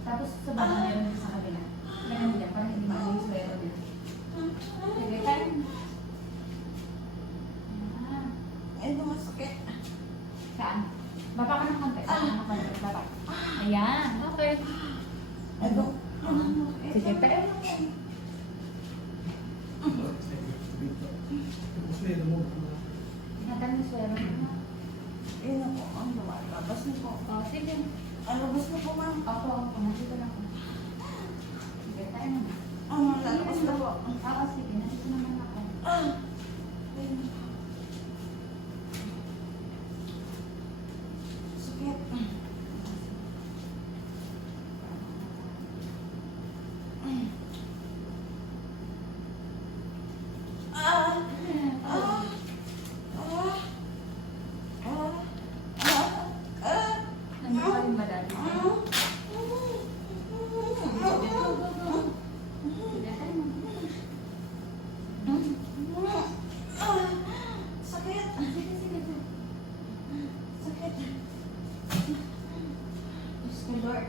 Tapos sa baba meron sa kabila. Meron dyan para hindi maalis yung swero niya. Sige, tayo. Ay, masakit. Saan? Baba ka ng konti. Baba. Ayan. Okay. Ito. Sige, tayo. Tinatan mo swero mo. Ay, naku, ang lumalabas na po. Oh, sige. Ang labas na po, ma'am. Ako, nandito lang ako. Sige, tayo naman. Lalabas na po. Oo, sige. Nandito naman ako. Ay, sakit. Nandito ka rin ba dati? Sige, tayo naman. Sakit. Sige, sige. Sakit. Diyos ko, Lord.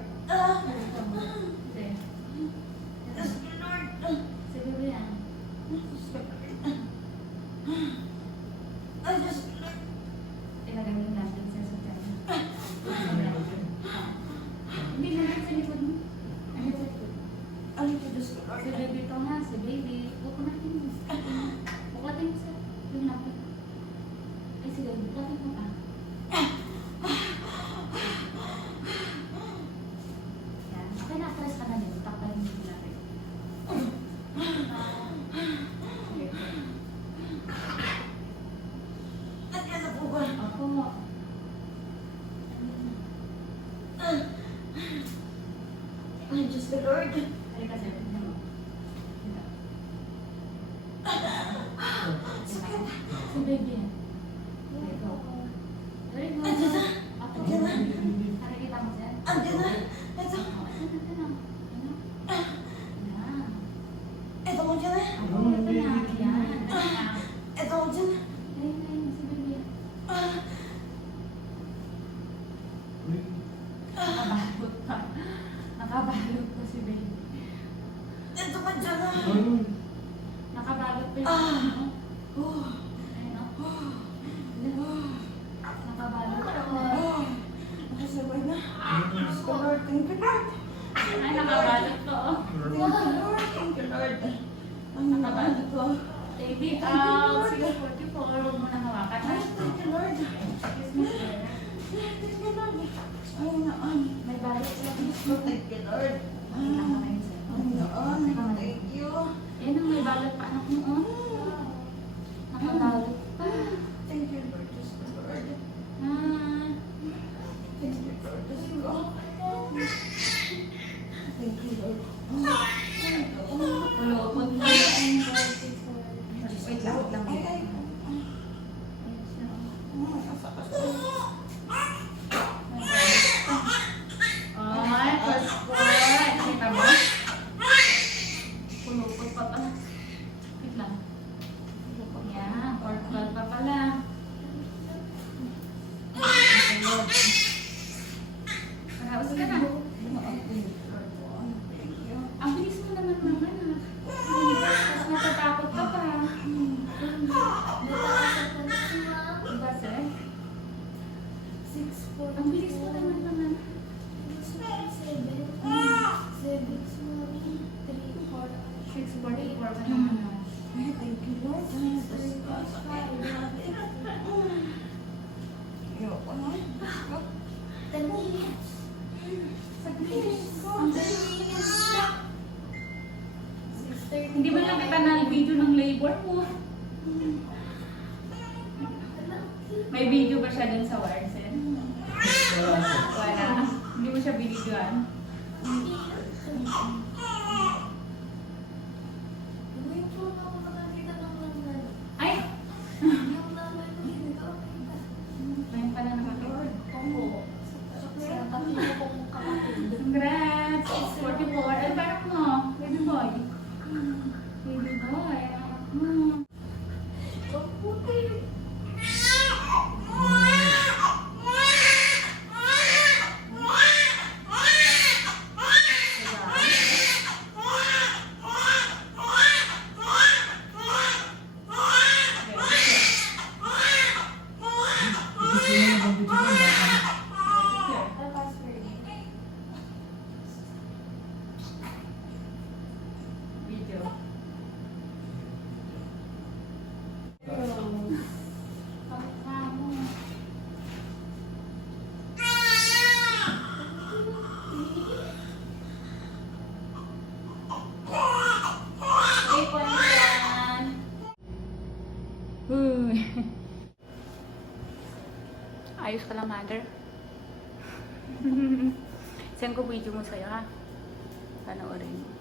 Sige. Diyos ko, Lord. Sige, Brian. Diyos ko, Lord. Ay, Diyos ko, Lord. Ilagay mo natin sa sasakyan. Hindi naman sa likod mo. Ano sa likod? Ay, Diyos ko, Lord. Si baby to nga, si baby. Buklatin mo. Buklatin mo sa yung lapit. Ay, sige, buklatin mo pa. Yan. Okay na, atras ka na din. Takpan mo yung lapit. Sige. Nandiyan na po ba? Ako. Ay, Diyos ko, Lord. Ay, kasi, tignan mo. Diba? Sakit. Si baby yan. There you go. There you go. Andiyan na. Ako. Andiyan na. Nakikita mo siya? Andiyan na. Ito. Oh, ito na. Yan. Ito mo dyan na. Ako, ito na. Yan. Ito mo dyan na. Ayun, ayun, si baby yan. Nakabalot pa. Nakabalot pa si baby. Ito pa dyan na. Nakabalot pa Ah. yung ayun, oh. Nakabalot pa. Nakasabay na. Diyos ko, Lord. Thank you, Lord. Ay, nakabalot pa, oh. Thank you, Lord. Thank you, Lord. Ang nakabalot ko. Baby, sige, 44. Huwag mo nang hawakan. Ay, thank you, Lord. Kiss mo siya. Thank you, Lord. Ay, naan. May balot siya. Thank you, Lord. Ay, nakakamay siya. Ay, naan. Thank you. Yan ang may balot pa, anak mo, oh. Nakabalot pa. Thank you, Lord. Diyos ko, Lord. Ah. Thank you, Lord. Diyos ko. Thank you, Lord. Ulupot na. Wait lang. Ay, ay. Ayun siya, oh. Ay, kasakit. Ay, Pasko. Kita mo? Pulupot pa pala. Wait lang. May video ba siya dun sa Warsen? Wala siya. Wala. Hindi mo siya binidyoan? Ay! Ngayon pala nakaka-record. Congrats! It's 44. Ano parang mo? Baby boy. Baby boy. Hmm. Video. Ayos ka lang, mother. Send ko video mo sa'yo, ha? Panoorin mo.